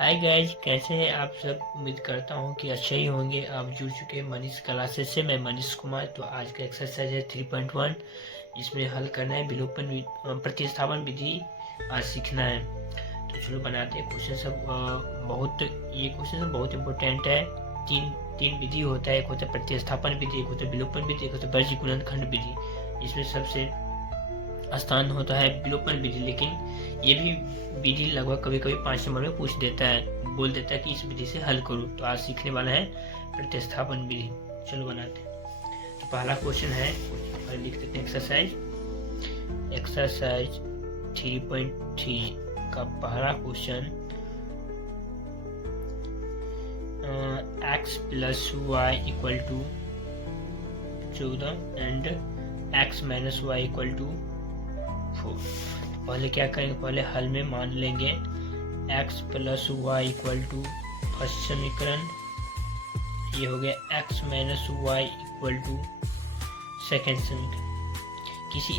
Hi guys, कैसे हैं आप सब। उम्मीद करता हूँ कि अच्छे ही होंगे। आप जुड़ चुके हैं मनीष क्लासेस से। मैं मनीष कुमार। तो आज का एक्सरसाइज है 3.1। इसमें हल करना है विलोपन प्रतिस्थापन विधि आज सीखना है। तो चलो बनाते हैं। क्वेश्चन सब ये क्वेश्चन सब बहुत इंपॉर्टेंट है। तीन विधि होता है। एक होता है प्रतिस्थापन विधि, एक होता है विलोपन विधि, एक होता है वर्ग गुणनखंड विधि। इसमें सबसे आसान होता है विलोपन विधि, लेकिन ये भी विधि लगभग कभी कभी 5 नंबर में पूछ देता है, बोल देता है कि इस विधि से हल करो। तो आज सीखने वाला है प्रतिस्थापन विधि। चलो बनाते हैं। तो पहला क्वेश्चन है, और लिख देते हैं एक्सरसाइज 3.3 का पहला question. x plus y equal to 14 and x minus y equal to 4। पहले क्या करेंगे, पहले हल में मान लेंगे x plus y equal to first समीकरण, ये हो गया x minus y equal to second समीकरण। किसी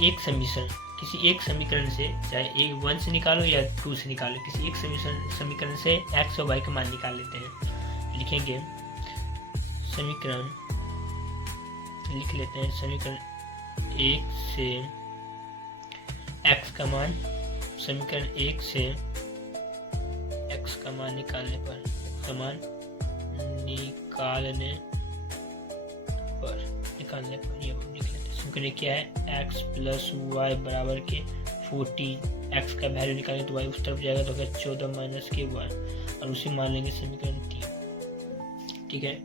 एक समीकरण से, चाहे 1 से निकालो या 2 से निकालो, किसी एक समीकरण से x और y का मान निकाल लेते हैं। लिखेंगे समीकरण, लिख लेते हैं समीकरण 1 से x का मान, समीकरण 1 से x का मान निकालने पर, ये लिख लेते हैं। समीकरण क्या है, x प्लस वाई बराबर के 14। x का वैल्यू निकालेंगे तो y उस तरफ जाएगा, तो होगा 14 माइनस के y, और उसी मान लेंगे समीकरण 3। ठीक है।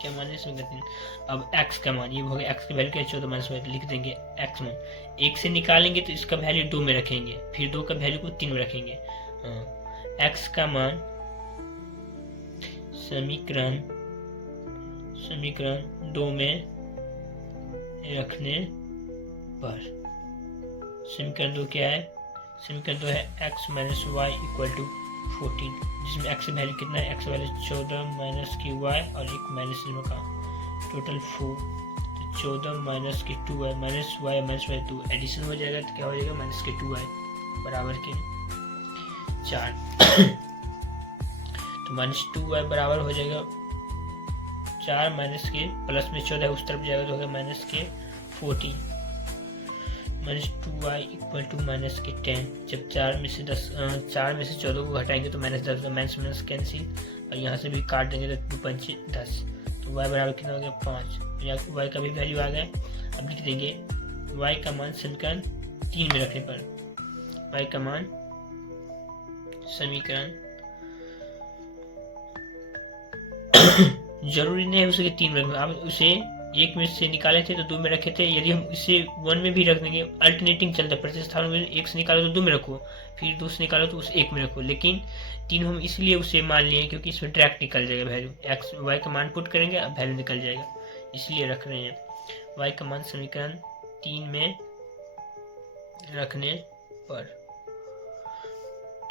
क्या मान है समीकरण 3। अब x का मान, ये हो गया x का वैल्यू क्या है, 14 माइनस वाई, लिख देंगे x मान। 1 से निकालेंगे तो इसका वैल्यू 2 में रखेंगे, फिर 2 का वैल्यू को 3 में रखेंगे। x का मान समीकरण 2 में रखने पर, समीकरण 2 क्या है, समीकरण 2 है x minus y equal to 14, जिसमें x वैल्यू कितना है, x वैल्यू 14 माइनस की y और एक माइनस का टोटल 4। तो 14 माइनस की 2y minus y minus y 2 addition हो जाएगा, तो क्या हो जाएगा, माइनस के 2y बराबर के 4। तो माइनस 2y बराबर हो जाएगा 4 माइनस के प्लस में 14 उस तरफ जाएगा, तो होगा माइनस के 14 minus 2y equal to minus के 10। जब 4 में से 14 को घटाएंगे तो माइनस 10, माइनस माइनस कैंसिल, और यहाँ से भी काट देंगे तो 2 पंचे 10। तो y बराबर कितना हो गया, 5। यहाँ y का भी वैल्यू आ गया। अब लिख देंगे y का मान समीकरण 3 में रखने पर, y का मान समीकरण जरूरी नहीं है उसे 3 में रखना। आप उसे 1 में से निकाले थे तो 2 में रखे थे। यदि हम इसे 1 में भी रख देंगे, अल्टरनेटिंग चलता है। प्रतिस्थापन में 1 से निकालो तो 2 में रखो, फिर 2 से निकालो तो उस 1 में रखो। लेकिन 3 हम इसलिए उसे मान लिए क्योंकि इसमें डायरेक्ट निकल जाएगा वैल्यू, एक्स वाई का मान पुट करेंगे, अब वैल्यू निकल जाएगा, इसलिए रख रहे हैं। वाई का मान समीकरण 3 में रखने पर,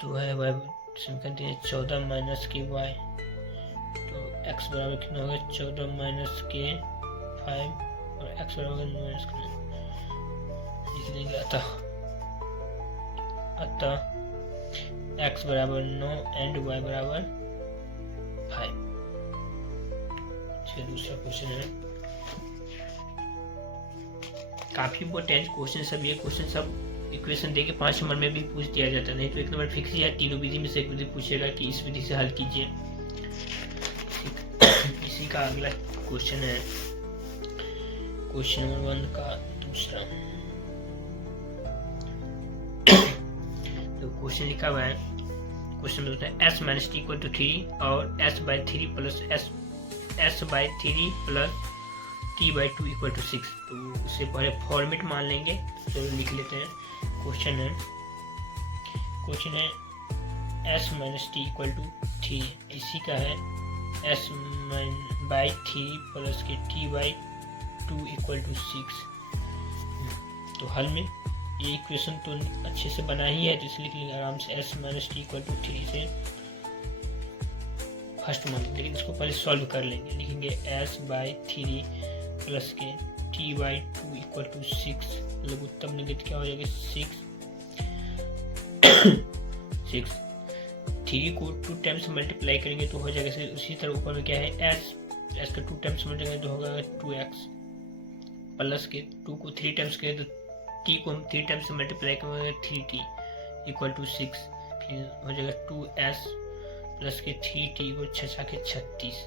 तो है वाई समीकरण 14 माइनस के वाई, तो x बराबर कितना होगा, 14 माइनस के 5 और x बराबर माइनस के 9 लिख देंगे। अतः x बराबर 9 एंड y बराबर 5। दूसरा क्वेश्चन है, काफी इम्पोर्टेंट क्वेश्चन सब। ये क्वेश्चन सब इक्वेशन देके 5 नंबर में भी पूछ दिया जाता है, नहीं तो 1 नंबर फिक्स ही है। तीनों विधि में से एक विधि पूछेगा कि इस विधि से हल कीजिए। इसी का अगला क्वेश्चन है, क्वेश्चन नंबर 1 का दूसरा। तो क्वेश्चन लिखा हुआ है, क्वेश्चन में होता है s minus t equal to 3 और s/3 plus s/3 plus t/2 equal to 6। तो उससे पहले फॉर्मेट मान लेंगे, तो लिख लेते हैं। क्वेश्चन है s minus t equal to 3, इसी का है s/3 प्लस के t/2 इक्वल टू 6। तो हल में ये इक्वेशन तो अच्छे से बना ही है, तो इसलिए लिख लेंगे आराम से s minus t equal to 3 से फर्स्ट मान, लेकिन इसको पहले सॉल्व कर लेंगे। लिखेंगे s/3 प्लस के t/2 इक्वल टू 6, मतलब उत्तर निगेटिव क्या हो जाएगा, 6 6। 3 को 2 टाइम्स मल्टीप्लाई करेंगे तो हो जाएगा उसी तरह ऊपर में क्या है एस का 2 टाइम्स मल्टीप्लाई तो होगा 2x प्लस के 2 को 3 टाइम्स करें तो t को हम 3 टाइम्स मल्टीप्लाई करेंगे 3t इक्वल टू 6। फिर हो जाएगा 2s प्लस के 3t को 6 के 36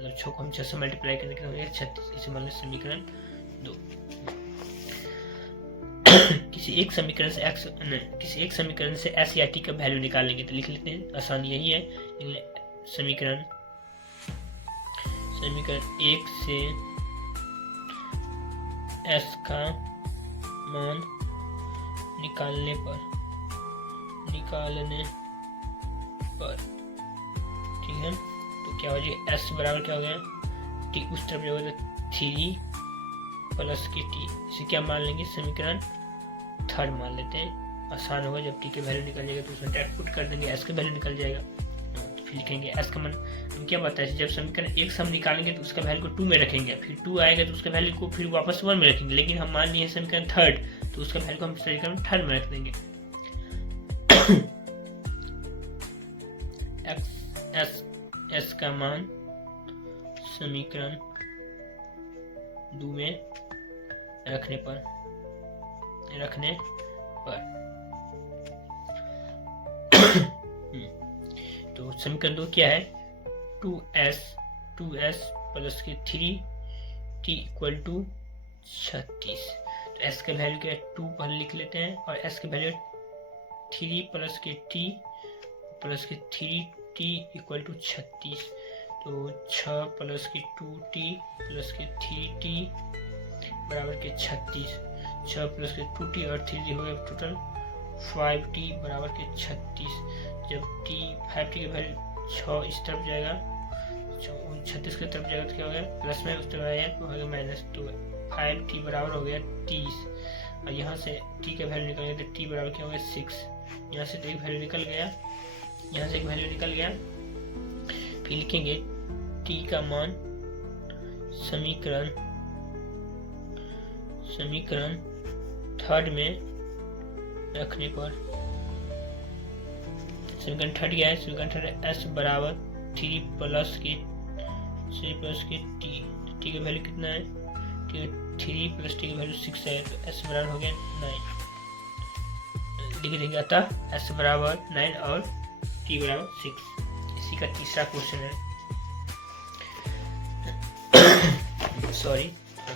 मतलब 6 को हम 6 से मल्टीप्लाई करने के लिए 36। इसे मान लो समीकरण 2। किसी एक समीकरण से s या t का वैल्यू निकालेंगे तो लिख लेते हैं, आसान यही है। समीकरण 1 से s का मान निकालने पर ठीक है तो क्या हो जाएगा s बराबर क्या हो गया t उस तरफ जाएगा तो 3 प्लस के t। इसे क्या मान लेंगे समीकरण 3 मान लेते हैं, आसान होगा। जब t के वैल्यू निकल जाएगा तो उसमें डायरेक्ट पुट कर देंगे, s का वैल्यू निकल जाएगा तो फिर लिखेंगे s का मान। हम क्या बताया जब समीकरण 1 से हम निकालेंगे तो उसका वैल्यू को 2 में रखेंगे, फिर 2 आएगा तो उसका वैल्यू को फिर वापस 1 में रखेंगे। लेकिन हम मान लिए समीकरण 3 तो उसका वैल्यू को हम समीकरण 3 में रख देंगे। s का मान समीकरण 2 में रखने पर तो समीकरण 2 क्या है 2s प्लस के 3t इक्वल टू 36। तो s का वैल्यू क्या है 2 पहले लिख लेते हैं और s का वैल्यू 3 प्लस के t प्लस के 3t इक्वल टू 36। तो 6 प्लस के 2t प्लस के 3t बराबर के 36। 6 प्लस के 2t और 3t हो गया टोटल 5t बराबर के 36। जब 5t के वैल्यू 6 इस तरफ जाएगा 36 की तरफ जाएगा तो क्या हो गया प्लस में उस तरफ आएगा तो हो गया माइनस। तो 5t बराबर हो गया 30 और यहाँ से t का वैल्यू निकल गया तो t बराबर क्या हो गया 6। यहाँ से एक वैल्यू निकल गया, फिर लिखेंगे t का मान समीकरण 3 में रखने पर समीकरण 3 क्या है समीकरण 3 s बराबर 3 प्लस के t का वैल्यू कितना है 3 प्लस t का वैल्यू 6 है तो s बराबर हो गया 9 लिख देंगे। अतः s बराबर 9 और t बराबर 6। इसी का तीसरा क्वेश्चन है। सॉरी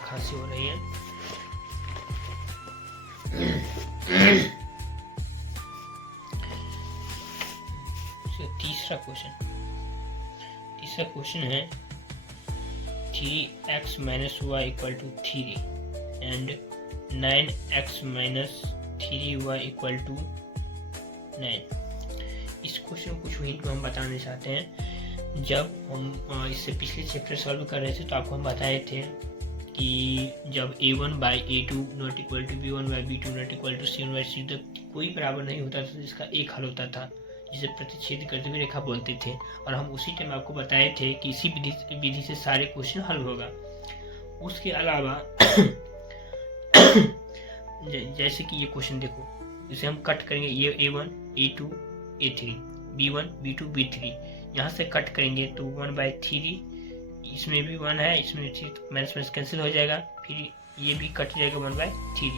खांसी हो रही है। तीसरा क्वेश्चन है 3x minus y equal to 3 and 9x minus 3y equal to 9। इस क्वेश्चन को कुछ हिंट हम बताना चाहते हैं। जब हम इससे पिछले चैप्टर सॉल्व कर रहे थे तो आपको हम बताए थे कि जब a1 by a2 not equal to b1 by b2 not equal to c1 by c2 तक कोई बराबर नहीं होता था जिसका एक हल होता था, जिसे प्रतिच्छेद करती हुई रेखा बोलते थे। और हम उसी टाइम आपको बताए थे कि इसी विधि से सारे क्वेश्चन हल होगा। उसके अलावा जैसे कि ये क्वेश्चन देखो, इसे हम कट करेंगे, ये a1 a2 a3 b1 b2 b3 यहाँ से कट करेंगे तो 1/3 इसमें भी 1 है, इसमें 3 तो माइनस कैंसिल हो जाएगा। फिर ये भी कट जाएगा 1/3।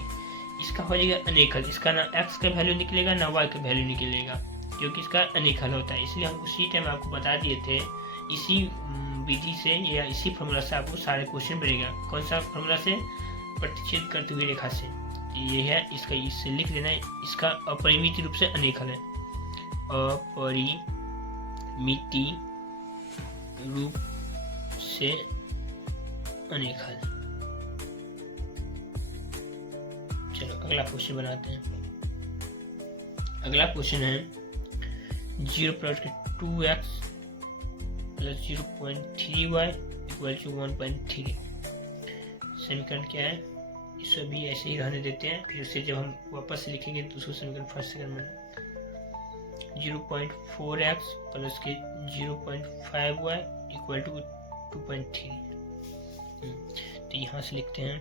इसका हो जाएगा अनेक हल। इसका ना x का वैल्यू निकलेगा ना y का वैल्यू निकलेगा क्योंकि इसका अनेक हल होता है। इसलिए हम उसी टाइम आपको बता दिए थे इसी विधि से या इसी फॉर्मूला से आपको सारे क्वेश्चन बनेगा। कौन सा फॉर्मूला से? प्रतिच्छेद करती हुई रेखा से। ये है इसका, इससे लिख देना है। इसका अपरिमित रूप से अनेक हल है। अपरिमित रूप से अनेक हल। चलो अगला क्वेश्चन बनाते हैं। अगला क्वेश्चन है 0+2x plus 0.3y equal to 1.3। समीकरण क्या है? इसे भी ऐसे ही रहने देते हैं, फिर उसे जब हम वापस लिखेंगे तो उसको समीकरण फर्स्ट सेकंड में 0.4x प्लस के 0.5y इक्वल टू 2.3। तो यहाँ से लिखते हैं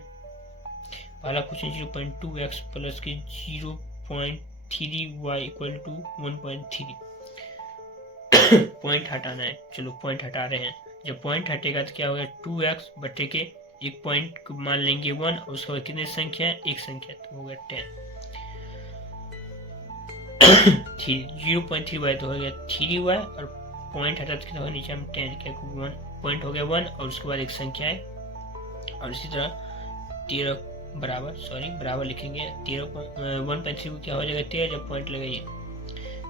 पहला क्वेश्चन 0.2x प्लस के 0.3y 3y equal to 1.3। Point हटाना है, चलो पॉइंट हटा रहे हैं। जब पॉइंट हटेगा तो क्या होगा, 2x बटे के एक पॉइंट को मान लेंगे 1 और उसके बाद कितनी संख्या है, एक संख्या, तो होगा 10। 0.3y तो हो गया 3y और पॉइंट हटा तो होगा नीचे हम 10, क्या 1 पॉइंट हो गया 1 और उसके बाद एक संख्या है। और इसी तरह 13 बराबर लिखेंगे 1.3 को क्या हो जाएगा 13 जब पॉइंट लगाइए।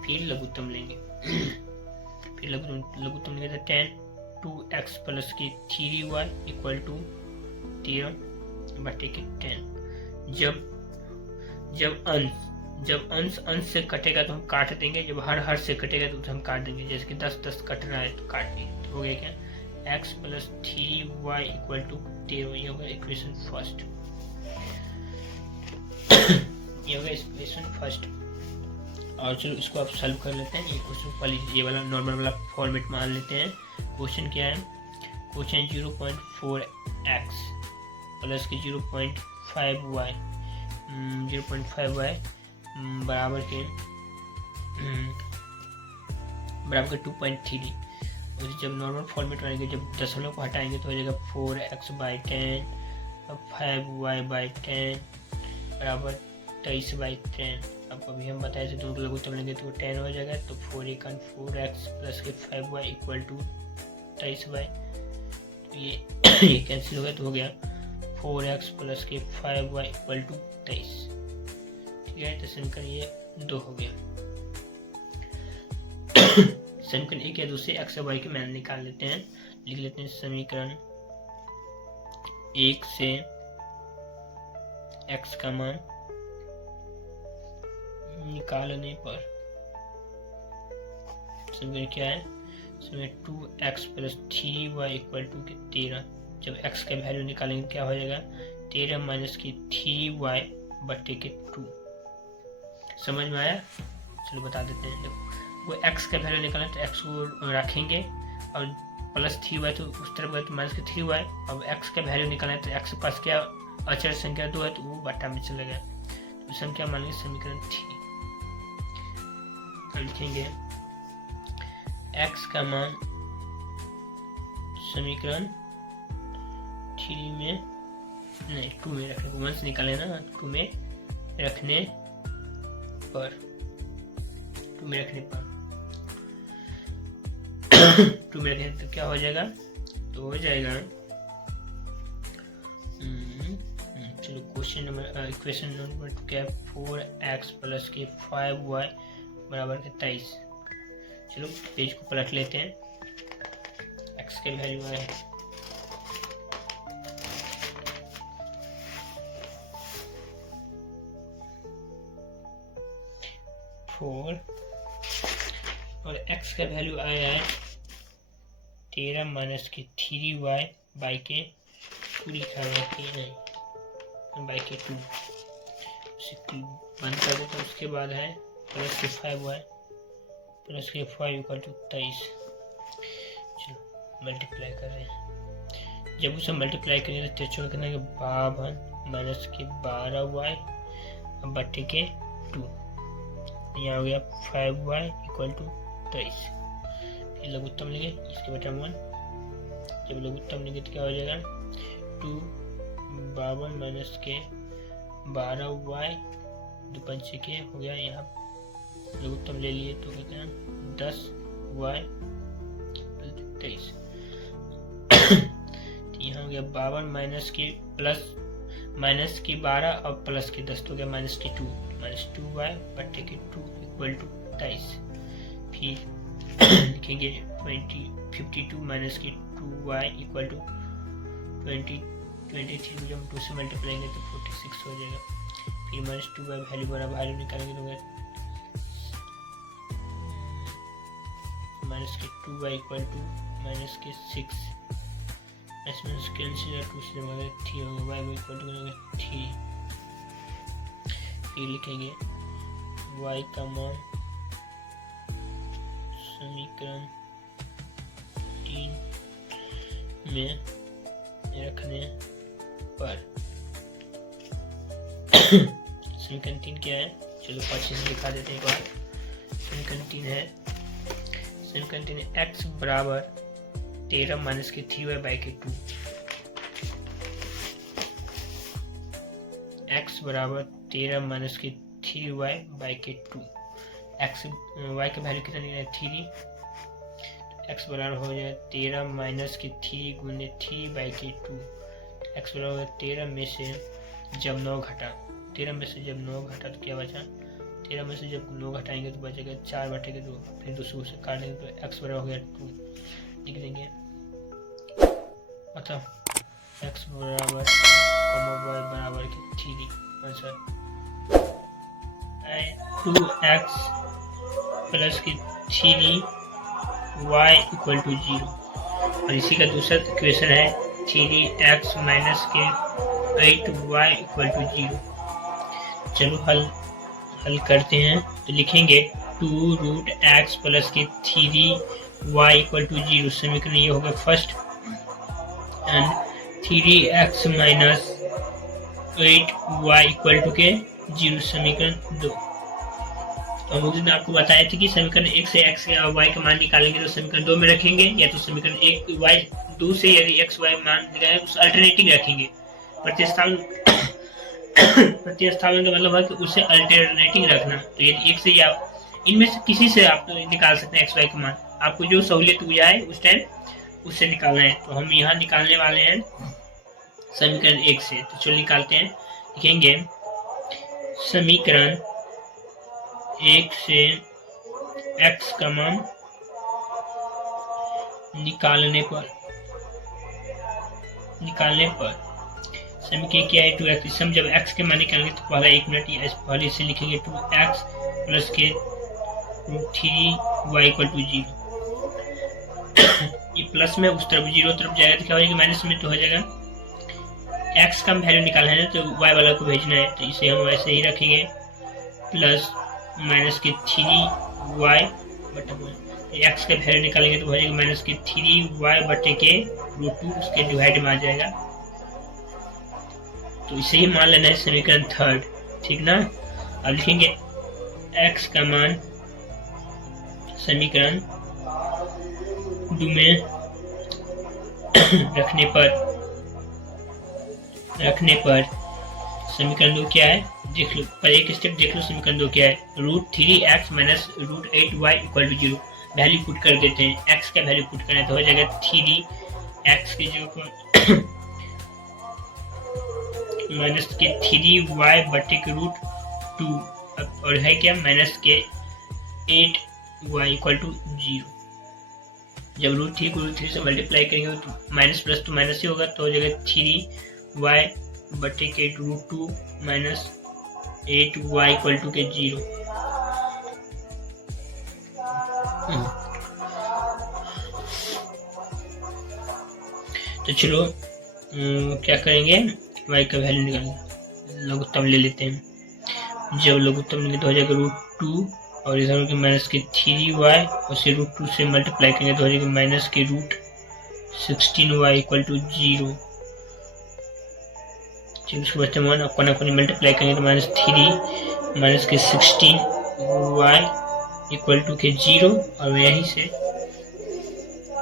फिर लघुत्तम लेंगे फिर लघुत्तम लेंगे तो 10 2x प्लस के 3y इक्वल टू 13 बटे के 10। जब अंश से कटेगा तो हम काट देंगे, जब हर से कटेगा तो हम काट देंगे। जैसे कि 10 कट रहा है तो काट देंगे, तो हो गया क्या x plus 3y equal to 13। ये होगा इक्वेशन फर्स्ट। ये होगा इक्वेशन फर्स्ट। और चलो इसको आप सॉल्व कर लेते हैं। ये क्वेश्चन वाली ये वाला नॉर्मल वाला फॉर्मेट मान लेते हैं। क्वेश्चन क्या है, क्वेश्चन 0.4x प्लस के 0.5y बराबर के 2.3। और जब नॉर्मल फॉर्मेट बनाएंगे, जब दशमलव को हटाएंगे तो हो जाएगा 4x/10 और 5y/10 बराबर 23/10। आपको अभी हम बताए थे दोनों लघुत्तम लेंगे तो 10 हो जाएगा, तो 4x प्लस के 5y इक्वल टू 23। तो ये कैंसिल हो गया, तो हो गया 4x प्लस के 5y इक्वल टू 23। ठीक है, तो समीकरण ये 2 हो गया। समीकरण 1 या 2 से x और y के मान निकाल लेते हैं। लिख लेते हैं समीकरण 1 से x का मान निकालने पर समीकरण क्या है, समीकरण 2x plus 3y equal to 13। जब x का वैल्यू निकालेंगे क्या हो जाएगा, 13 माइनस की 3y बटे के 2। समझ में आया? चलो बता देते हैं। देखो वो x का वैल्यू निकालें तो x को रखेंगे और प्लस 3y तो उस तरफ गए तो माइनस के 3y। अब x का वैल्यू निकालें तो x के पास क्या अचर संख्या 2 है तो वो बटा में चला गया, तो संख्या मान लीजिए समीकरण 3। लिखेंगे x का मान समीकरण 3 में नहीं 2 में रखने को 1 से निकाले ना, 2 में रखने पर 2 में रखने तो क्या हो जाएगा, तो हो जाएगा चलो इक्वेशन नंबर 2 क्या है, 4x प्लस के 5y बराबर के 23। चलो पेज को पलट लेते हैं। x के वैल्यू है 4 और x का वैल्यू आया है 13 माइनस के 3y बाई के 2 लिखा हुआ है, बाई के 2 बंद कर देते हैं। उसके बाद है प्लस के 5y प्लस के 5 इक्वल टू 23। चलो मल्टीप्लाई कर रहे हैं। जब उसे मल्टीप्लाई करेंगे तो छोड़ करना 52 माइनस के 12y बटे के 2। यहाँ हो गया 5y इक्वल टू 23। फिर लघुत्तम लेंगे, इसके बटा 1। जब लघुत्तम लेंगे तो क्या हो जाएगा, 52 माइनस के 12y 2 पंचे के हो गया। यहाँ लघुत्तम ले लिए तो कहते हैं 10y 23। यहाँ हो गया 52 माइनस के प्लस माइनस के 12 और प्लस के 10 तो हो गया माइनस के 2 माइनस 2y बटे के 2 इक्वल टू 23। फिर लिखेंगे 52 माइनस के 2y इक्वल टू 23 को जब 2 से मल्टीप्लाई करेंगे तो 46 हो जाएगा। फिर माइनस 2y वैल्यू बराबर वैल्यू निकालेंगे तो माइनस के 2y इक्वल टू माइनस के 6 माइनस कैंसिल 2 से मगर 3 होगा, y इक्वल टू 3। फिर लिखेंगे y का मान समीकरण 3 में रखने पर समीकरण 3 क्या है, चलो अच्छे से दिखा देते हैं एक बार। समीकरण 3 है, समीकरण 3 x बराबर 13 माइनस के 3y/2, x बराबर 13 माइनस के 3y/2, x y का वैल्यू कितना लेना है 3, x बराबर हो जाए 13 माइनस के 3 गुने 3/2, x बराबर 13 में से जब 9 घटा, 13 में से जब 9 घटा तो क्या बचा, 13 में से जब 9 घटाएंगे तो बचेगा 4/2, फिर 2 से काट देंगे तो x बराबर हो गया 2, लिख देंगे अतः x बराबर y बराबर के 3, आंसर 2x प्लस के 3y इक्वल टू 0। और इसी का दूसरा इक्वेशन है 3x माइनस के 8y इक्वल टू 0। चलो हल करते हैं तो लिखेंगे 2√x प्लस के 3y इक्वल टू 0। समीकरण ये होगा first, and 3x minus 8y equal to के 0 समीकरण 2। तो मुझे ने आपको बताया था कि समीकरण 1 से x या y का मान निकालेंगे तो समीकरण 2 में रखेंगे, या तो समीकरण 1 y 2 से यदि x y मान निकालेंगे उस अल्टरनेटिंग रखेंगे। प्रतिस्थापन का मतलब है कि उसे अल्टरनेटिंग रखना। तो यदि एक से या इनमें से किसी से आप निकाल सकते हैं x y का मान, आपको जो सहूलियत हुई है उस टाइम उससे निकालना है। तो हम यहाँ निकालने वाले हैं समीकरण 1 से, तो चलो निकालते हैं। लिखेंगे समीकरण 1 से x का मान निकालने पर समीकरण क्या है 2x। इस समय जब x के मान निकालेंगे तो पहला 1 मिनट पहले इसे लिखेंगे 2x प्लस के 3y इक्वल टू 0। ये प्लस में उस तरफ 0 तरफ जाएगा तो क्या हो जाएगा माइनस में, तो हो जाएगा x का वैल्यू निकालना है तो y वाला को भेजना है, तो इसे हम वैसे ही रखेंगे प्लस माइनस के 3y बटे x का वैल्यू निकालेंगे तो हो जाएगा माइनस के 3y बटे के √2, उसके डिवाइड में आ जाएगा। तो इसे ही मान लेना है समीकरण 3, ठीक ना। अब लिखेंगे x का मान समीकरण 2 में रखने पर समीकरण 2 क्या है देख लो, पर एक स्टेप देख लो। समीकरण 2 क्या है, √3x minus √8y equal to 0। Value put कर देते हैं, x का वैल्यू पुट करना है तो हो जाएगा 3x की जगह पर माइनस के 3y बटे के √2, और है क्या माइनस के 8y इक्वल टू 0। जब √3 को √3 से मल्टीप्लाई करेंगे तो माइनस प्लस तो माइनस ही होगा, तो हो जाएगा 3y बटे के √2 माइनस 8y इक्वल टू के 0। तो चलो क्या करेंगे, y का वैल्यू निकालेंगे, लघुत्तम ले लेते हैं। जब लघुत्तम लेंगे तो हो जाएगा √2 और इधर के माइनस के 3y और से √2 से मल्टीप्लाई करेंगे तो हो जाएगा माइनस के √16y इक्वल टू 0। चलो उसके बचते मान अपन अपनी मल्टीप्लाई करेंगे तो माइनस 3 माइनस के 16y इक्वल टू के 0, और यहीं से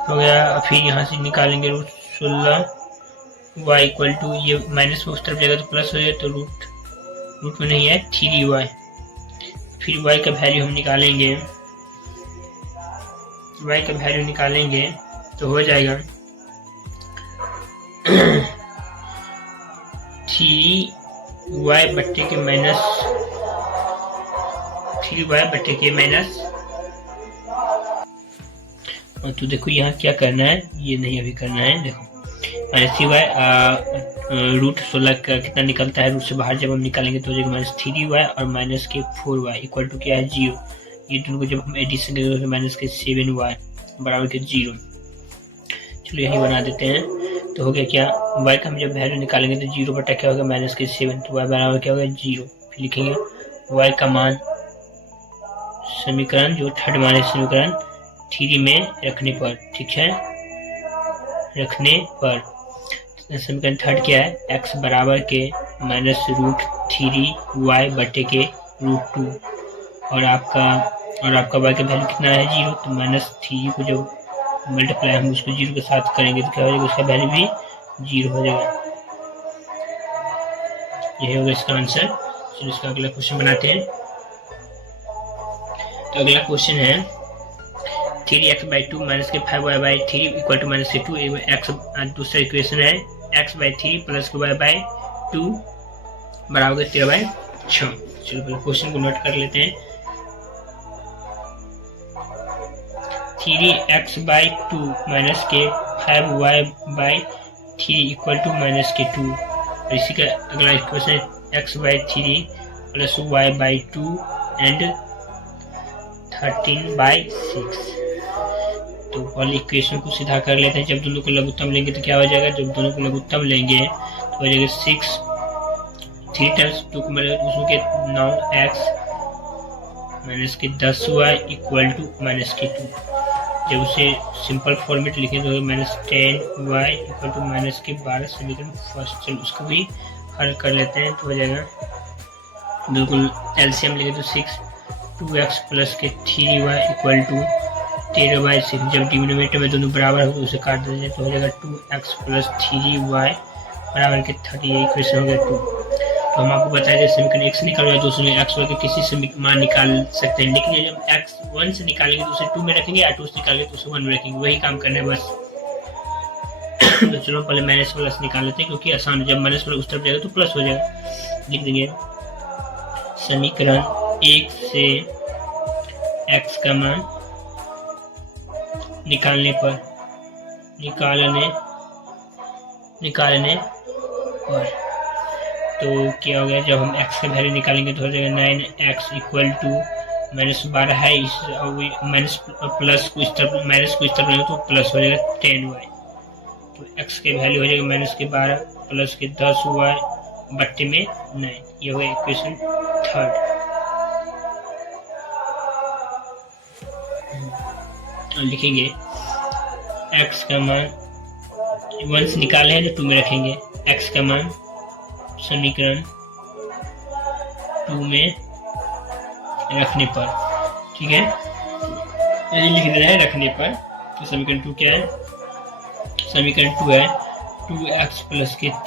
हो गया। फिर यहाँ से निकालेंगे √16y इक्वल टू, ये माइनस में उस तरफ जाएगा तो प्लस हो जाएगा, तो रूट में नहीं है 3y। फिर y का वैल्यू हम निकालेंगे, y का वैल्यू निकालेंगे तो हो जाएगा 3y बट्टे के माइनस 3y बट्टे के माइनस। और तो देखो यहाँ क्या करना है, ये नहीं अभी करना है। देखो √16 का कितना निकलता है, रूट से बाहर जब हम निकालेंगे तो हो जाएगा माइनस 3y और माइनस के 4y इक्वल टू क्या है 0। ये दोनों को जब हम एडिशन करेंगे तो माइनस के 7y बराबर के 0। चलो यही बना देते हैं, तो हो गया क्या, y का हम जब वैल्यू निकालेंगे तो 0 बटा क्या होगा माइनस के 7, तो y बराबर क्या होगा 0। फिर लिखेंगे y का मान समीकरण जो थर्ड मान है समीकरण 3 में रखने पर, ठीक है, रखने पर समीकरण 3 क्या है, x बराबर के माइनस √3y बटे के √2 और आपका y का वैल्यू कितना है 0, तो -3 को जब मल्टीप्लाई हम उसको 0 के साथ करेंगे तो क्या हो जाएगा, उसका वैल्यू भी 0 हो जाएगा। यही होगा इसका आंसर। चलिए इसका अगला क्वेश्चन बनाते हैं। तो अगला क्वेश्चन है 3x/2 - 5y/3 = -2 x। दूसरा इक्वेशन है x/3 + y/2 बराबर 13/6। चलो पहले क्वेश्चन को नोट कर लेते हैं। 3x/2 - 5y/3 = -2। और इसी का अगला इक्वेशन है x/3 + y/2 एंड 13/6। तो पहले इक्वेशन को सीधा कर लेते हैं। जब दोनों को लघुत्तम लेंगे तो क्या हो जाएगा, जब दोनों को लघुत्तम लेंगे तो हो जाएगा 6, 3 टाइम्स 2 को मतलब उसमें के 9x - 10y = -2। जब उसे सिंपल फॉर्मेट लिखें तो -10y = -12 समीकरण फर्स्ट। चलो उसको भी हल कर लेते हैं तो हो जाएगा, बिल्कुल एलसीएम लेंगे तो 6, 2x + 3y = 13/6। जब डिनोमिनेटर में दोनों बराबर हो तो उसे काट देंगे तो हो जाएगा 2x + 3y बराबर 30। ये इक्वेशन हो गया 2। तो हम आपको बताया जैसे समीकरण 1 से निकालना है तो उसमें x के किसी से मान निकाल सकते हैं, लेकिन जब x 1 से निकालेंगे तो उसे 2 में रखेंगे, या 2 से निकालेंगे तो उसे 1 में रखेंगे। वही काम करना है बस। तो चलो पहले माइनस प्लस निकाल लेते हैं क्योंकि आसान है। जब माइनस प्लस उस तरफ जाएगा तो प्लस हो जाएगा। लिख देंगे समीकरण 1 से x का मान निकालने पर तो क्या हो गया, जब हम x का वैल्यू निकालेंगे तो हो जाएगा 9x = -12 है। इस माइनस प्लस को इस तरफ माइनस को इस तरफ लेंगे तो प्लस हो जाएगा 10y। तो x के वैल्यू हो जाएगा -12 + 10y बट्टे में 9। ये हो गया इक्वेशन थर्ड। लिखेंगे x का मान 1 से निकाले हैं तो 2 में रखेंगे। x का मान समीकरण 2 में रखने पर, ठीक है, यही लिख देना है रखने पर। तो समीकरण 2 क्या है, समीकरण 2 है 2x +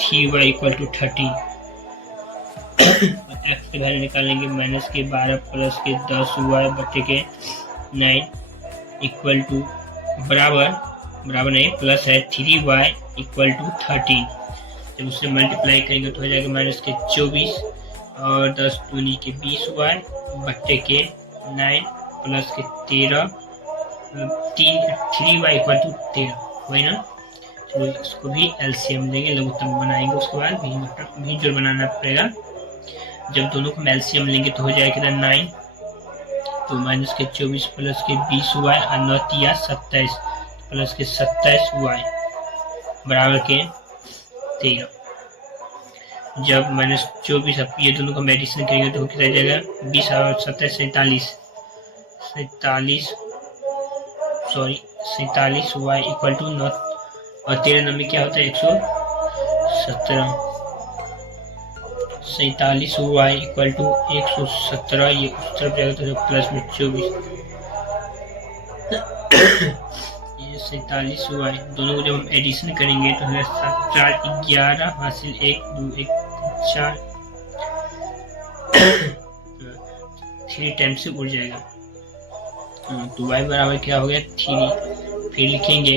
3y = 13। x के वैल्यू निकालेंगे -12 + 10y बट्टे के 9 = बराबर नहीं प्लस है 3y = 13। जब उससे मल्टीप्लाई करेंगे तो हो जाएगा -24 और 10 दूनी के 20y बट्टे के 9 + 13 3y = 13, वही ना। तो इसको भी एलसीएम लेंगे, लघुत्तम बनाएंगे, उसके बाद भी जोड़ बनाना पड़ेगा। जब दोनों को एलसीएम लेंगे तो हो जाएगा 9, तो -24 + 20y और 9 × 27 + 27y बराबर के 13। जब -24 ये दोनों को एडिशन करेंगे तो कितना जाएगा 20 और 27 47y = 9 और 13 नंबर क्या होता है 117। 47y = 117, ये उस तरफ जाएगा तो प्लस में 24। ये 47y दोनों को जब हम एडिशन करेंगे तो हमें 4 11 हासिल 1 2 1 4 3 टाइम्स से उड़ जाएगा। तो y बराबर क्या हो गया 3। फिर लिखेंगे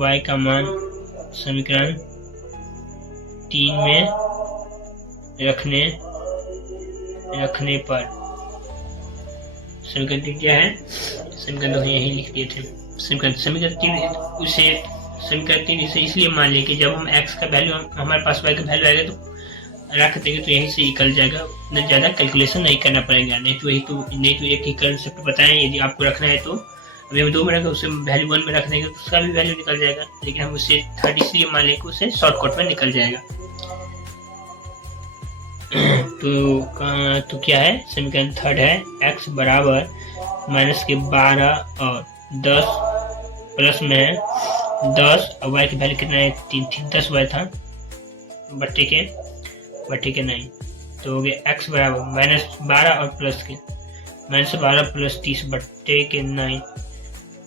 y का मान समीकरण 3 में रखने पर। समीकरण 3 क्या है, समीकरण 2 यही लिख दिए थे। समीकरण 3 इसे इसलिए मान लें कि जब हम x का वैल्यू हमारे पास y का वैल्यू आएगा तो रख देंगे तो यहीं से निकल जाएगा, उतना ज़्यादा कैलकुलेशन नहीं करना पड़ेगा। नहीं तो एक ही कंसेप्ट बताएं, यदि आपको रखना है तो अभी हम 2 में रखें उसे वैल्यू 1 में रख देंगे तो उसका भी वैल्यू निकल जाएगा, लेकिन हम उसे 3 इसलिए मान लें कि उसे शॉर्टकट में निकल जाएगा। तो क्या है, समीकरण 3 है x बराबर -12 और 10 प्लस में है 10 और y की वैल्यू कितना है 3 10y था बट्टे के 9। तो हो गया x बराबर -12 और प्लस के -12 प्लस 30/9।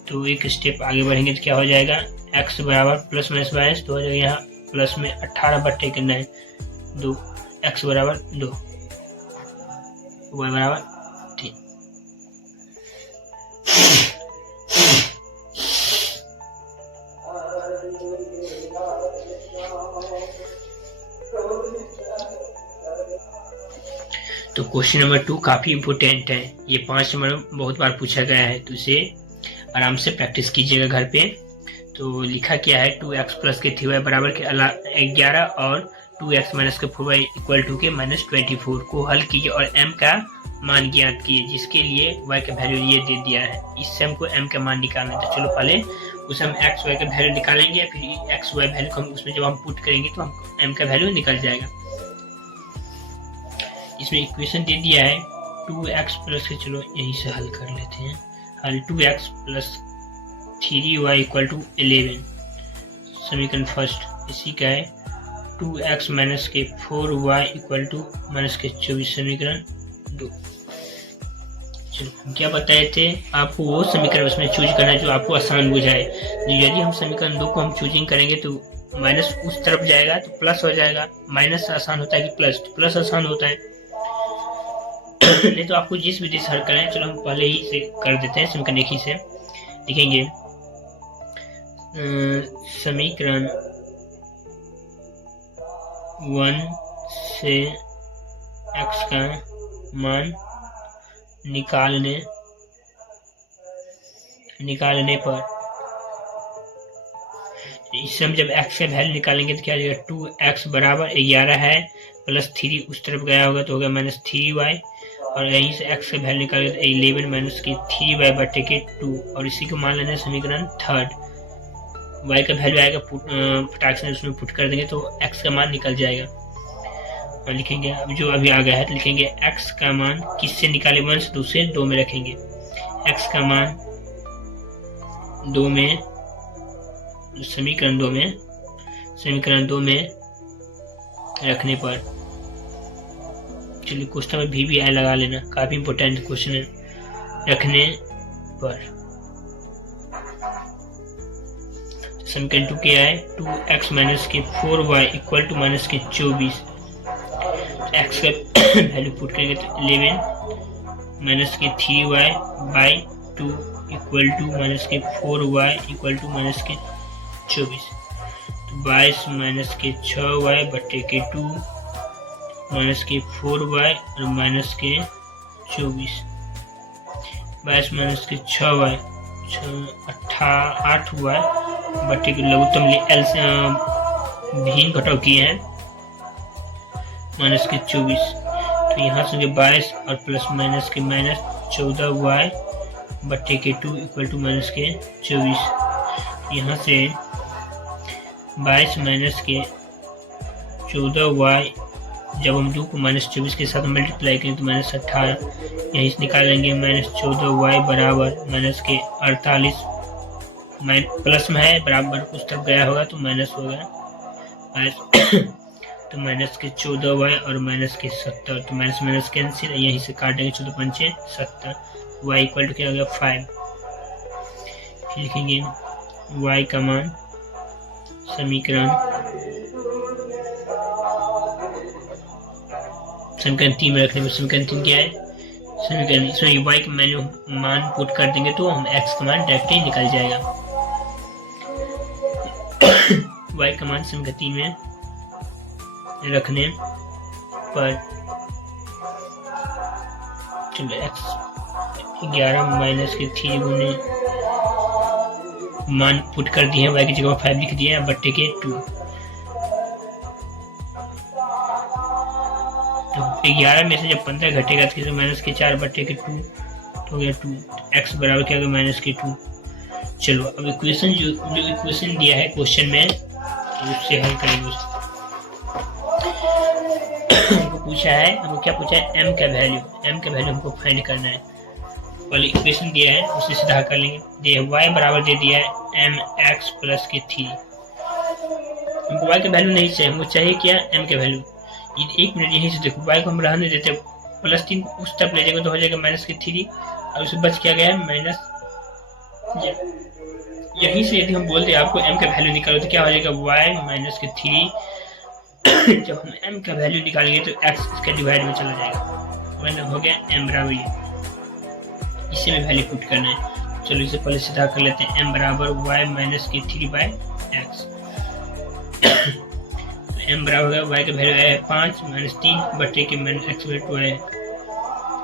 तो एक स्टेप आगे बढ़ेंगे तो क्या हो जाएगा, x बराबर प्लस -22 तो हो जाएगा यहाँ प्लस में 18/9 2, x बराबर 2, y बराबर 3। तो क्वेश्चन नंबर 2 काफी इम्पोर्टेंट है, ये 5 नंबर बहुत बार पूछा गया है, तो इसे आराम से प्रैक्टिस कीजिएगा घर पे। तो लिखा क्या है, 2x प्लस के 3y बराबर के 11 और 2x माइनस के 4y इक्वल टू के -24 को हल कीजिए और m का मान ज्ञात किए, जिसके लिए y का वैल्यू ये दे दिया है। इससे हमको m का मान निकालना है। तो चलो पहले उसे हम x y का वैल्यू निकालेंगे, फिर x y वैल्यू को हम उसमें जब हम पुट करेंगे तो हमको m का वैल्यू निकल जाएगा। इसमें इक्वेशन दे दिया है 2x प्लस के, चलो यहीं से हल कर लेते हैं। हल 2x plus 3y equal to 11, समीकरण फर्स्ट। इसी का है 2x माइनस के 4y इक्वल टू माइनस के 24, समीकरण 2। चलो क्या बताए थे आपको, वो समीकरण उसमें चूज करना है जो आपको आसान बुझाए। यदि हम समीकरण 2 को हम चूजिंग करेंगे तो माइनस उस तरफ जाएगा तो प्लस हो जाएगा, माइनस आसान होता है कि प्लस, तो प्लस आसान होता है। नहीं तो आपको जिस विधि से हल करें, चलो हम पहले ही से कर देते हैं। समीकरण एक ही से लिखेंगे, समीकरण 1 से x का मान निकालने पर, इससे हम जब x का वैल्यू निकालेंगे तो क्या आ जाएगा, 2x बराबर 11 है प्लस 3 उस तरफ गया होगा तो होगा -3y, और यहीं से x का वैल्यू निकालेंगे तो 11 माइनस के 3y बटे के 2, और इसी को मान लेना है समीकरण थर्ड। y का वैल्यू आएगा फटाक से उसमें पुट कर देंगे तो x का मान निकल जाएगा। और लिखेंगे अब जो अभी आ गया है तो लिखेंगे x का मान किससे निकाले, 1 से 2 से 2 में रखेंगे। x का मान 2 में, समीकरण 2 में रखने पर, चलिए क्वेश्चन में भी आई लगा लेना, काफी इंपॉर्टेंट क्वेश्चन है। रखने पर समीकरण 2 क्या है, 2x माइनस के 4y इक्वल टू माइनस के 24, x का वैल्यू पुट करेंगे तो 11 माइनस के 3y by 2 equal to minus के 4y इक्वल टू माइनस के 24, तो 22 माइनस के 6y बटे के 2 माइनस के 4y और माइनस के 24, 22 माइनस के 6y 8y बटे के लघुत्तम एल से भिन्न घटाव किए हैं माइनस के 24, तो यहाँ से 22 और प्लस माइनस के -14y बटे के 2 इक्वल टू माइनस के 24, यहाँ से 22 माइनस के 14y जब हम 2 को -24 के साथ मल्टीप्लाई करें तो -18, यहीं से निकालेंगे -14y बराबर माइनस के 48, प्लस में है बराबर उस तरफ गया होगा तो माइनस होगा, तो माइनस के 14y और माइनस के 70, तो माइनस माइनस कैंसिल, यहीं से काटेंगे 14 पंचे 70, y इक्वल टू क्या हो गया 5। फिर लिखेंगे y का मान, समीकरण 3 में रखने पर, समीकरण 3 क्या है, समीकरण इसमें y का वैल्यू मान पुट कर देंगे तो हम x का मान डायरेक्ट ही निकल जाएगा। y का मान समीकरण 3 में रखने पर, चलो x 11 माइनस के 3 गुने मान पुट कर दिए हैं, y की जगह 5 लिख दिया है बट्टे के 2, तो 11 में से जब 15 घटेगा तो माइनस के 4 बट्टे के 2 तो हो गया 2, x बराबर क्या होगा माइनस के 2। चलो अब इक्वेशन जो इक्वेशन दिया है क्वेश्चन में उससे हल करेंगे। हमको पूछा है, हमको क्या पूछा है, m का वैल्यू हमको फाइंड करना है। पहले इक्वेशन दिया है उसे सीधा कर लेंगे। y बराबर दे दिया है mx प्लस के 3, हमको y का वैल्यू नहीं चाहिए, हमको चाहिए क्या m का वैल्यू, 1 मिनट यहीं से देखो, y को हम रहने देते हैं, +3 उस तरफ ले जाएंगे तो हो जाएगा -3 और उससे बच क्या गया है माइनस। यहीं से यदि हम बोलते आपको m का वैल्यू निकालो तो क्या हो जाएगा y -3। जब हम m का वैल्यू निकालेंगे तो x इसके डिवाइड में चला जाएगा, मतलब हो गया m बराबर ये, इसी में वैल्यू पुट करना है। चलो इसे पहले सीधा कर लेते हैं, m बराबर y -3/x। तो m बराबर होगा y का वैल्यू है 5 -3 बटे के -x बटे y,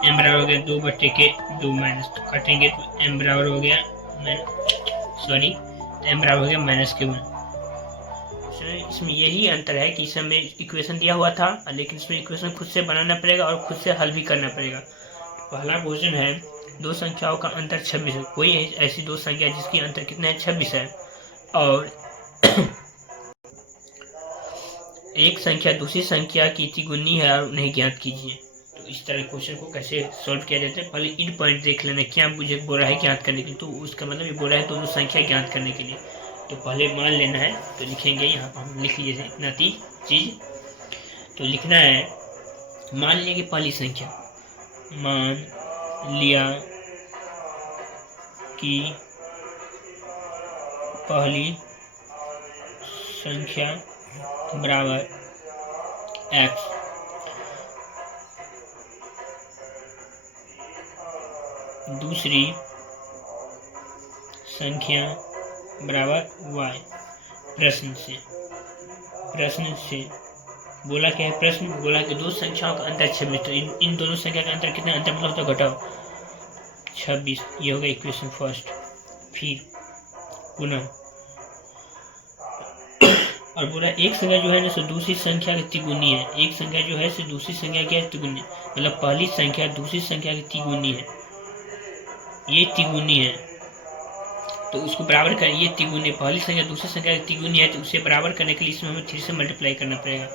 m बराबर हो गया 2 बटे के 2 माइनस, तो काटेंगे तो m बराबर हो गया m बराबर हो गया -1। इसमें यही अंतर है कि इसमें इक्वेशन दिया हुआ था, लेकिन इसमें इक्वेशन खुद से बनाना पड़ेगा और खुद से हल भी करना पड़ेगा। पहला क्वेश्चन है, दो संख्याओं का अंतर 26 है, कोई ऐसी दो संख्या जिसकी अंतर कितना है 26 है, और एक संख्या दूसरी संख्या की तिगुनी है और उन्हें ज्ञात कीजिए। तो इस तरह क्वेश्चन को कैसे सॉल्व किया जाता है, पहले इन पॉइंट देख लेना, क्या मुझे बोल रहा है ज्ञात करने के लिए, तो उसका मतलब ये बोल रहा है दोनों संख्या ज्ञात करने के लिए। तो पहले मान लेना है, तो लिखेंगे यहाँ पर हम लिख लीजिए इतना चीज, तो लिखना है मान लिया कि पहली संख्या, मान लिया कि पहली संख्या बराबर x, दूसरी संख्या बराबर y। प्रश्न से बोला क्या है, प्रश्न बोला कि दो संख्याओं का अंतर 26, तो इन दोनों संख्या का अंतर कितना, अंतर मतलब तो घटाओ 26, ये होगा इक्वेशन फर्स्ट। फिर पुनः और बोला एक संख्या जो है ना सो दूसरी संख्या की तिगुनी है, एक संख्या जो है सो दूसरी संख्या क्या है तिगुनी, मतलब पहली संख्या दूसरी संख्या की तिगुनी है, ये तिगुनी है तो उसको बराबर कर, ये तिगुनी पहली संख्या दूसरी संख्या की तिगुनी है, तो उसे बराबर करने के लिए इसमें हमें 3 से मल्टीप्लाई करना पड़ेगा।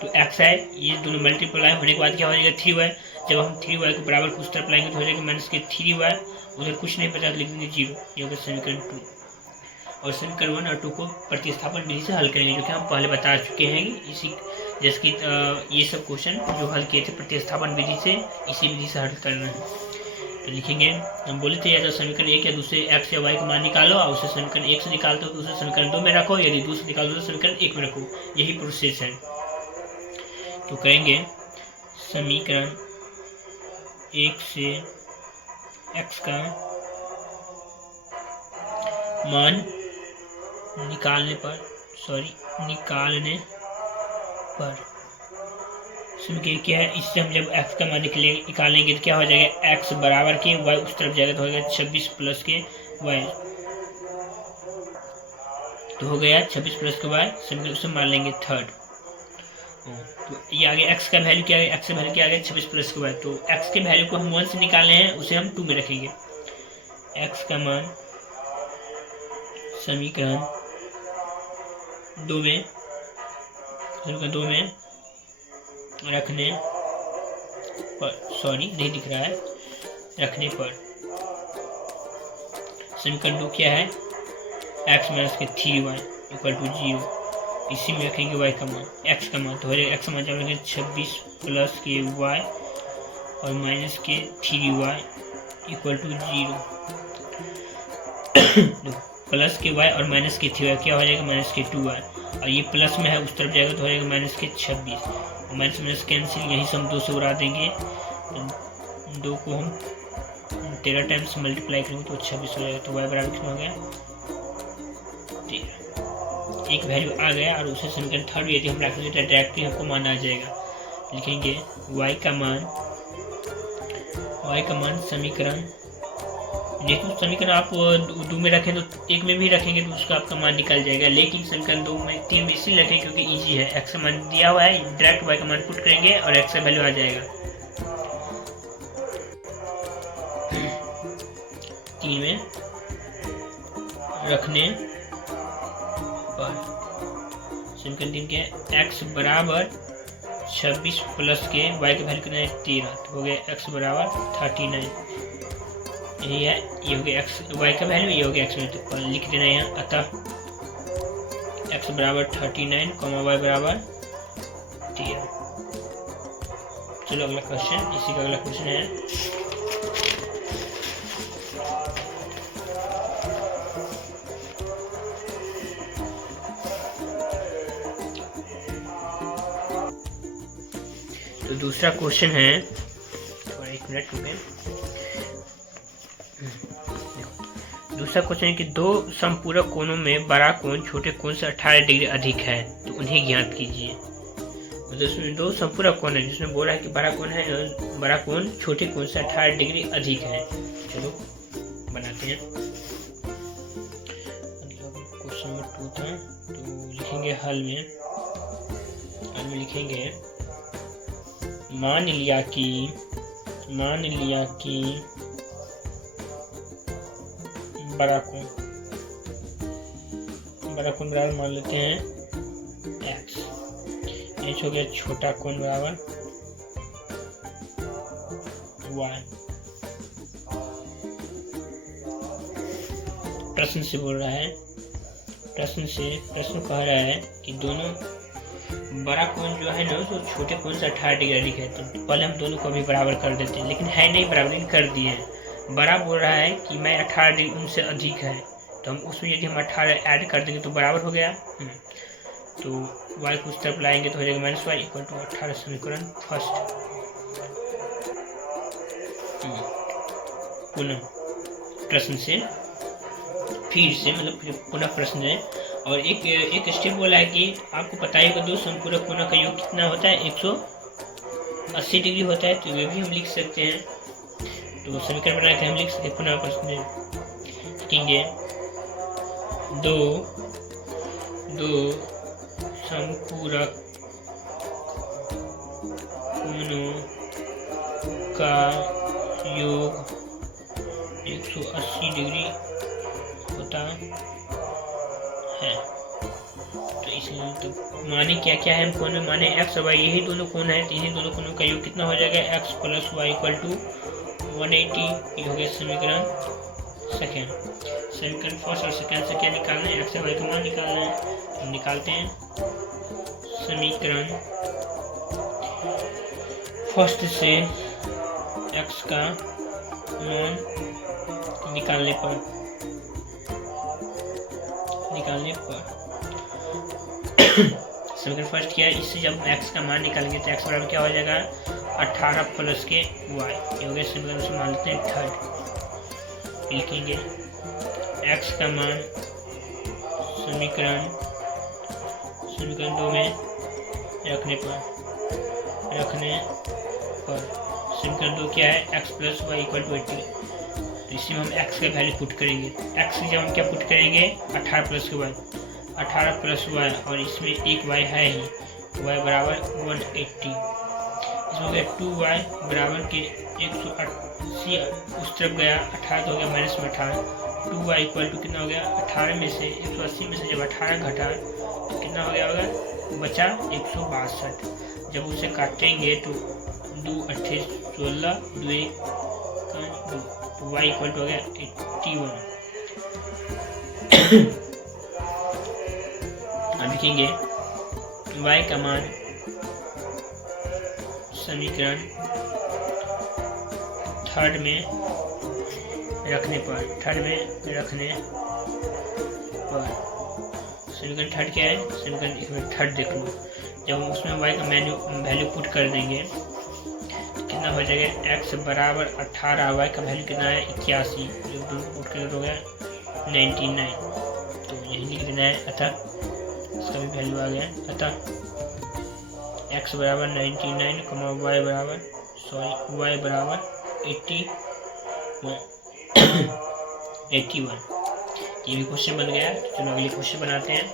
तो x है, ये दोनों मल्टीप्लाई होने के बाद क्या हो जाएगा 3y, जब हम 3y को बराबर उस तरफ लाएंगे तो हो जाएगा -3y, उधर कुछ नहीं पता लिख देंगे 0, ये होगा समीकरण 2। और समीकरण 1 और 2 को प्रतिस्थापन विधि से हल करेंगे, जो कि हम पहले बता चुके हैं। इसी जैसे कि ये सब क्वेश्चन जो हल किए थे प्रतिस्थापन विधि से, इसी विधि से हल करना है। तो लिखेंगे, हम बोले थे या तो समीकरण 1 या दूसरे x या y को मान निकालो और उसे समीकरण 1 से निकालते हो तो उसे समीकरण 2 में रखो, यदि 2 से निकालो तो समीकरण 1 में रखो, यही प्रोसेस है। तो करेंगे समीकरण 1 से x का मान निकालने पर समीकरण क्या है, इससे हम जब x का मान निकालेंगे तो क्या हो जाएगा, x बराबर के y उस तरफ जाएगा तो हो जाएगा 26 प्लस के y, तो हो गया 26 प्लस के y, समीकरण उसे मान लेंगे थर्ड। तो ये आगे x का वैल्यू क्या है, x का वैल्यू क्या आ गया 26 प्लस के y, तो x के वैल्यू को हम 1 से निकालने हैं, उसे हम 2 में रखेंगे। x का मान समीकरण 2 में रखने पर, सॉरी नहीं दिख रहा है, रखने पर समीकरण 2 क्या है, x - 3y = 0, इसी में रखेंगे y का मान, x का मान, तो हो जाएगा x का मान जब रखेंगे 26 प्लस के y और माइनस के 3y = 0, प्लस के y और माइनस के 3y क्या हो जाएगा -2y, और ये प्लस में है उस तरफ जाएगा तो हो जाएगा -26, माइनस माइनस कैंसिल, यहीं से हम 2 से उड़ा देंगे, 2 को हम 13 टाइम्स मल्टीप्लाई करेंगे तो 26 हो जाएगा, तो y बराबर कितना हो गया 13। एक वैल्यू आ गया और उसे समीकरण थर्ड यदि हम रखेंगे तो डायरेक्टली हमको मान आ जाएगा। लिखेंगे y का मान समीकरण, देखो समीकरण आप 2 में रखें तो 1 में भी रखेंगे तो उसका आपका मान निकल जाएगा, लेकिन समीकरण 2 में 3 में इसलिए रखें क्योंकि इजी है, x का मान दिया हुआ है, डायरेक्ट y का मान पुट करेंगे और x का वैल्यू आ जाएगा। 3 में रखने पर समीकरण 3 के x बराबर 26 प्लस के y का वैल्यू कितना है 13, तो हो गया x बराबर 39, यही है, ये हो गया x y का वैल्यू, ये हो गया x वैल्यू, तो लिख देना यहाँ, अतः x बराबर 39, y बराबर सकती है। चलो अगला क्वेश्चन, इसी का अगला क्वेश्चन है तो दूसरा क्वेश्चन है, और 1 मिनट रुके। दूसरा क्वेश्चन है कि दो समपूरक कोणों में बड़ा कोण छोटे कोण से 18 डिग्री अधिक है, तो उन्हें ज्ञात कीजिए। मतलब इसमें दो समपूरक कोण है, जिसमें बोला है कि बड़ा कोण है, बड़ा कोण छोटे कोण से 18 डिग्री अधिक है। चलो बनाते हैं। मतलब क्वेश्चन नंबर 2 था, तो लिखेंगे हल में लिखेंगे मान लिया कि बड़ा कोण बराबर मान लेते हैं x, ये हो गया छोटा कोण बराबर y। प्रश्न से बोल रहा है, प्रश्न कह रहा है कि दोनों बड़ा कोण जो है ना तो छोटे कोण से 18 डिग्री अधिक है। तो पहले हम दोनों को भी बराबर कर देते हैं, लेकिन है नहीं बराबर, लेकिन कर दिए हैं। बड़ा बोल रहा है कि मैं 18 डिग्री उनसे अधिक है, तो हम उसमें यदि हम 18 ऐड कर देंगे तो बराबर हो गया। तो y को उस तरफ लाएंगे तो हो जाएगा -y इक्वल टू 18। समीकरण फर्स्ट। पुनः प्रश्न से फिर से मतलब पुनः प्रश्न है, और एक स्टेप बोला है कि आपको पता ही होगा दो समपूरक कोणों का योग कितना होता है, 180 डिग्री होता है। तो ये भी हम लिख सकते हैं। तो समीकरण बनाए थे हम लिख सकते, पुनः प्रश्न लिखेंगे दो समपूरक कोणों का योग 180 डिग्री होता है। तो इसलिए तो माने क्या क्या है हम कोण में, माने x और y यही दोनों कोण है, तो इन्हीं दोनों कोणों का योग कितना हो जाएगा, x plus y equal to 180। ये हो गया समीकरण सेकेंड। समीकरण फर्स्ट और सेकेंड से क्या निकालना है, x और y का मान निकालना है। हम निकालते हैं समीकरण फर्स्ट से x का मान निकालने पर समीकरण फर्स्ट किया है, इससे जब x का मान निकालेंगे तो x बराबर क्या हो जाएगा, 18 प्लस के y। ये हो गया समीकरण से मान लेते हैं थर्ड। लिखेंगे x का मान समीकरण 2 में रखने पर समीकरण 2 क्या है, x plus y equal to 80। तो इसमें हम x का वैल्यू पुट करेंगे। x की जब हम क्या पुट करेंगे, 18 प्लस के y, 18 प्लस y, और इसमें एक y है ही, y बराबर 180। इसमें हो गया 2y बराबर के 180 उस तरफ गया, 18 तो हो गया माइनस में 18। 2y इक्वल टू कितना हो गया, 18 में से 180 में से जब 18 घटा तो कितना हो गया होगा, बचा 162। जब उसे काटेंगे तो 2 8 16 2 1 2, तो y इक्वल टू हो गया 81। अब लिखेंगे y का मान समीकरण थर्ड में रखने पर समीकरण थर्ड क्या है, समीकरण थर्ड देख लो। जब हम उसमें y का वैल्यू पुट कर देंगे तो कितना हो जाएगा, x बराबर 18, y का वैल्यू कितना है 81, जो पुट कर हो गया 99। तो यही लिख देना है, अतः इसका भी वैल्यू आ गया। अतः x बराबर 99, y बराबर 81। ये भी क्वेश्चन बन गया। चलो अगले क्वेश्चन बनाते हैं।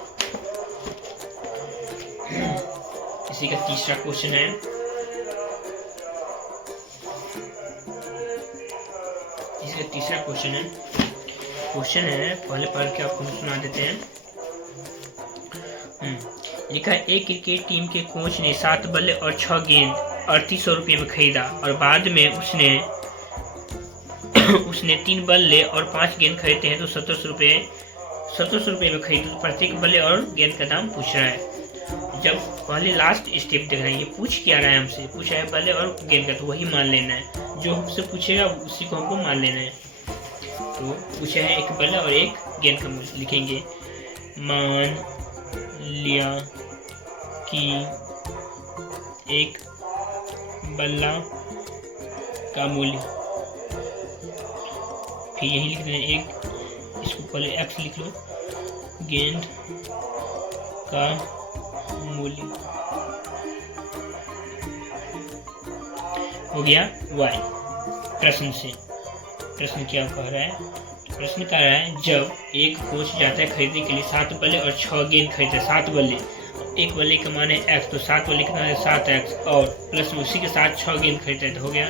इसी का तीसरा क्वेश्चन है। क्वेश्चन है पहले पढ़ के आपको सुना देते हैं। लिखा है, एक क्रिकेट टीम के कोच ने 7 बल्ले और 6 गेंद 3800 रुपये में खरीदा, और बाद में उसने 3 बल्ले और 5 गेंद खरीदते हैं तो 1700 रुपये में खरीदे। तो प्रत्येक बल्ले और गेंद का दाम पूछ रहा है। जब पहले लास्ट स्टेप देख रहे हैं, ये पूछ क्या रहा है हमसे, पूछा है पहले और गेन का, तो वही मान लेना है, जो हमसे पूछेगा उसी को हमको मान लेना है। तो पूछा है एक बल्ला और एक गेंद का मूल्य, लिखेंगे मान लिया कि एक बल्ला का मूल्य, फिर यही लिख देना एक, इसको पहले x लिख लो, गेंद का मूल्य हो गया y। प्रश्न क्या कह रहा है, प्रश्न कह रहा है जब एक कोच जाता है खरीदने के लिए 7 बल्ले और 6 गेंद खरीदता है, 7 बल्ले, एक बल्ले का मान है x, तो 7 बल्ले कितना है 7x, और प्लस में उसी के साथ 6 गेंद खरीदता है, तो हो गया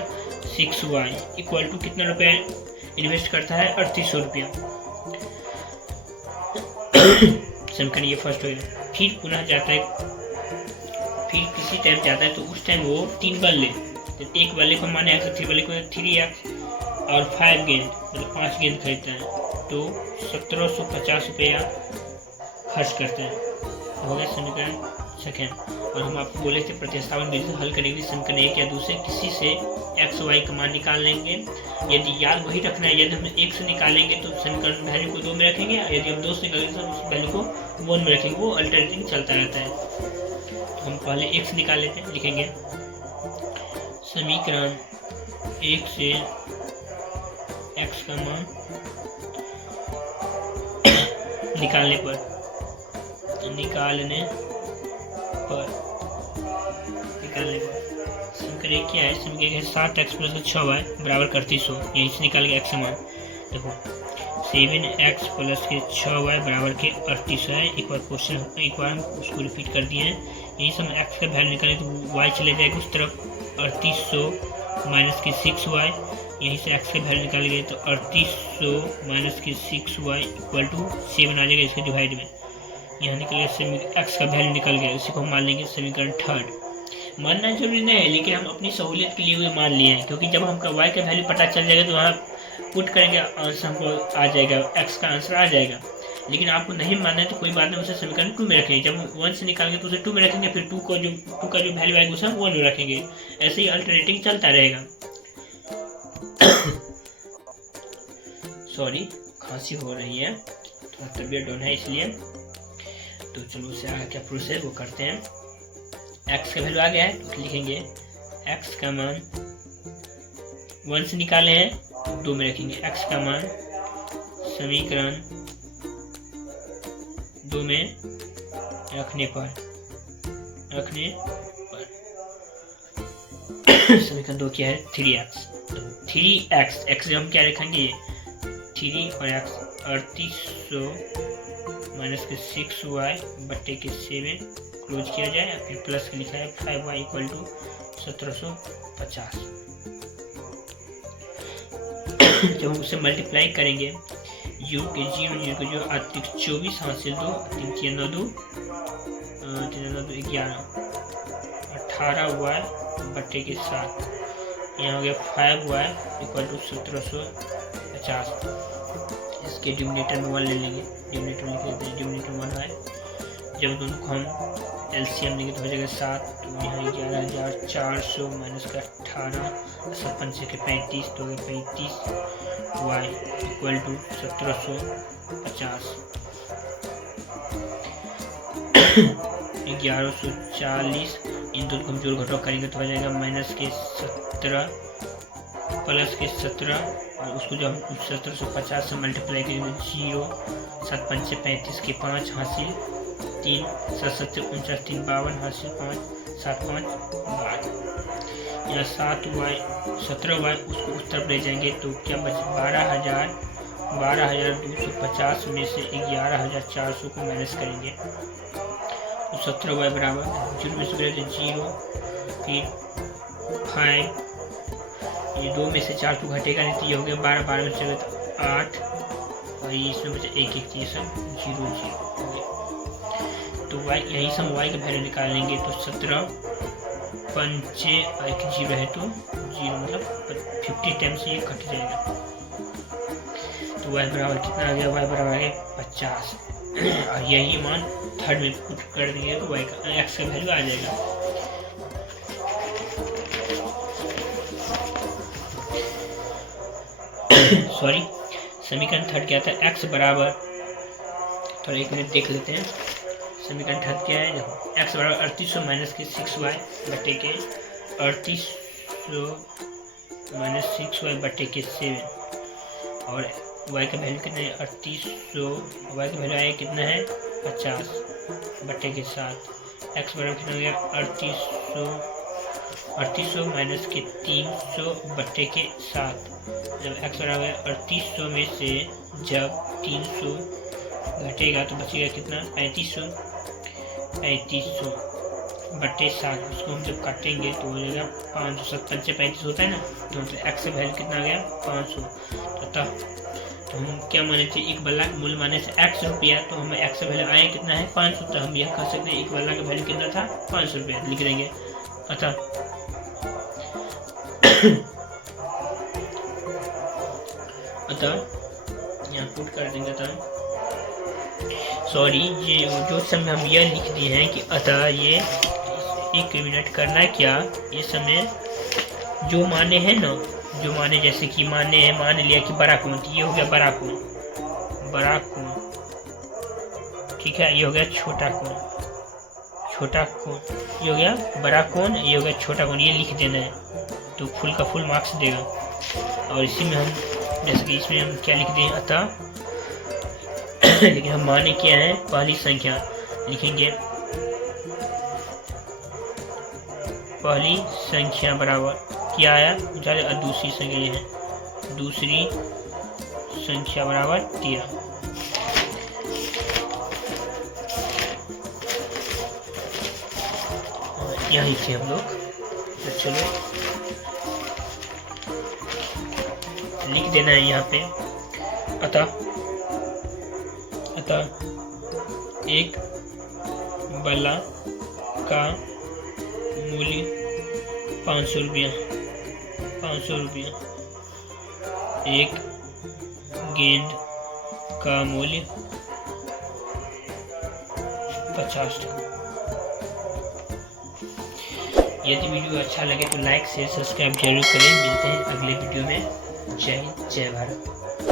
6y इक्वल टू कितना रुपये इन्वेस्ट करता है 3800 रुपया। समीकरण ये फर्स्ट हो गया। फिर पुनः जाता है, फिर किसी टाइम जाता है तो उस टाइम वो 3 बल्ले, तो एक बल्ले को माने x, 3 बल्ले को 3x और 5 गेंद मतलब 5 गेंद खरीदता है, तो 1750 रुपया खर्च करता है। हो गया समीकरण सेकेंड। और हम आपको बोले थे प्रतिस्थापन विधि से हल करेंगे समीकरण एक या दूसरे किसी से x y का मान निकाल लेंगे। यदि याद वही रखना है, यदि हम 1 से निकालेंगे तो समीकरण वैल्यू को 2 में रखेंगे, यदि हम 2 से निकालेंगे तो उस वैल्यू को 1 में रखेंगे, वो अल्टरनेटिंग चलता रहता है। तो हम पहले 1 से निकाल लेते हैं, लिखेंगे समीकरण 1 से x का मान निकालने पर समीकरण एक क्या है, समीकरण है 7x प्लस 6y बराबर 3800, यहीं से निकाल के x मान देखो 7x प्लस के 6y बराबर के 3800 है। एक बार क्वेश्चन, एक बार हम उसको रिपीट कर दिए हैं, यहीं से हम x का वैल्यू निकालें तो y चले जाएगा उस तरफ 3800 माइनस के 6y, यहीं से x का वैल्यू निकालेंगे तो 3800 माइनस के 6y इक्वल टू 7 आ जाएगा इसके डिवाइड में, यहाँ निकल गया x का वैल्यू निकल गया, इसी को हम मान लेंगे समीकरण थर्ड। मानना जरूरी नहीं है, लेकिन हम अपनी सहूलियत के लिए भी मान लिए हैं, क्योंकि जब हमका y का वैल्यू पता चल जाएगा तो वहाँ पुट करेंगे, आंसर हमको आ जाएगा, x का आंसर आ जाएगा। लेकिन आपको नहीं मानना है तो कोई बात नहीं, उसे समीकरण 2 में रखेंगे, जब 1 से निकालेंगे तो उसे 2 में रखेंगे, फिर 2 का जो वैल्यू आएगा उसे हम 1 में रखेंगे, ऐसे ही अल्टरनेटिंग चलता रहेगा। सॉरी, खांसी हो रही है, थोड़ा तबीयत डाउन है इसलिए। तो चलो उससे आगे क्या प्रोसेस है वो करते हैं। x का वैल्यू आ गया है तो लिखेंगे x का मान 1 से निकाले हैं 2 में रखेंगे, x का मान समीकरण 2 में रखने पर समीकरण 2 क्या है 3x, तो 3x x से हम क्या रखेंगे 3 और x 3800 माइनस के 6y बट्टे के 7 क्लोज किया जाए, फिर प्लस के लिखा है 5y इक्वल टू 1750। जब हम उसे मल्टीप्लाई करेंगे u के 0 को जो 24 हासिल 2 3 4 9 2 11 18y बट्टे के 7, यहाँ हो गया 5y इक्वल टू 1750। इसके डिनोमिनेटर में 1 ले लेंगे, डिनोमिनेटर लिख लेते हैं, डिनोमिनेटर 1 है। जब दोनों को हम एलसीएम लेंगे तो हो जाएगा 7, तो यहाँ 11400 माइनस का 18 55 के 35 तो 35 y इक्वल टू 1750। 1140 इन दोनों को हम जोड़ घटाव करेंगे तो हो जाएगा माइनस के 17 प्लस के 17, और उसको जब हम 1750 से मल्टीप्लाई करेंगे 0 7 5 35 के 5 हासिल 3 7 7 49 3 52 हासिल 5 7 5 12, यहाँ 7y 17y उसको उस तरफ ले जाएंगे तो क्या बचे 12,250 में से 11,400 को माइनस करेंगे तो 17y बराबर 0 में से 0, फिर 5, ये 2 में से 4 को घटेगा नहीं तो ये हो गया 12 12 में चले तो 8, और ये इसमें बचा 1 1 चीज 0 0 हो गया। तो y यही से हम y का वैल्यू निकाल लेंगे तो 17 5 एक 0 है तो 0 मतलब 50 टाइम्स ये कट जाएगा, तो y बराबर कितना आ गया, y बराबर आ गया 50। और यही मान थर्ड में पुट कर देंगे तो y का x का वैल्यू आ जाएगा। सॉरी, समीकरण थर्ड क्या था, x बराबर, थोड़ा एक मिनट देख लेते हैं। समीकरण थर्ड क्या है, देखो x बराबर 3800 माइनस के 6y बटे के 3800 माइनस 6y बटे के 7 और y का वैल्यू कितना है 3800, y का वैल्यू आया कितना है 50 बटे के 7। x बराबर कितना हो गया 3800 माइनस के 300 बटे के 7। जब x बराबर 3800 में से जब 300 घटेगा तो बचेगा कितना 3500 बटे 7। उसको हम जब काटेंगे तो हो जाएगा 570 से 35 होता है ना, तो मतलब x का वैल्यू कितना आ गया 500। तो हम क्या माने थे, एक बल्ला का मूल्य माने थे x रुपया, तो हमें x का वैल्यू आया कितना है 500। तो हम यह कह सकते हैं एक बल्ला का वैल्यू कितना था 500 रुपया, लिख देंगे। अतः यहाँ पुट कर देंगे। अतः सॉरी, ये जो समय हम यह लिख दिए हैं कि अतः ये 1 मिनट करना क्या, ये समय जो माने हैं ना, जो माने जैसे कि माने हैं, मान लिया कि बड़ा कोण, ये हो गया बड़ा कोण, ठीक है, ये हो गया छोटा कोण, ये हो गया बड़ा कोण, ये हो गया छोटा कोण, ये लिख देना है तो फुल का फुल मार्क्स देगा। और इसी में हम जैसे कि इसमें हम क्या लिख दें अतः लेकिन हम माने क्या है, पहली संख्या लिखेंगे, पहली संख्या बराबर क्या आया और दूसरी संख्या है, दूसरी संख्या बराबर 13। यहीं थे हम लोग। तो चलो लिख देना है यहाँ पे अतः एक बल्ला का मूल्य 500 रुपया, एक गेंद का मूल्य 50 टका। यदि वीडियो अच्छा लगे तो लाइक शेयर सब्सक्राइब जरूर करें। मिलते हैं अगले वीडियो में। जय हिंद, जय भारत।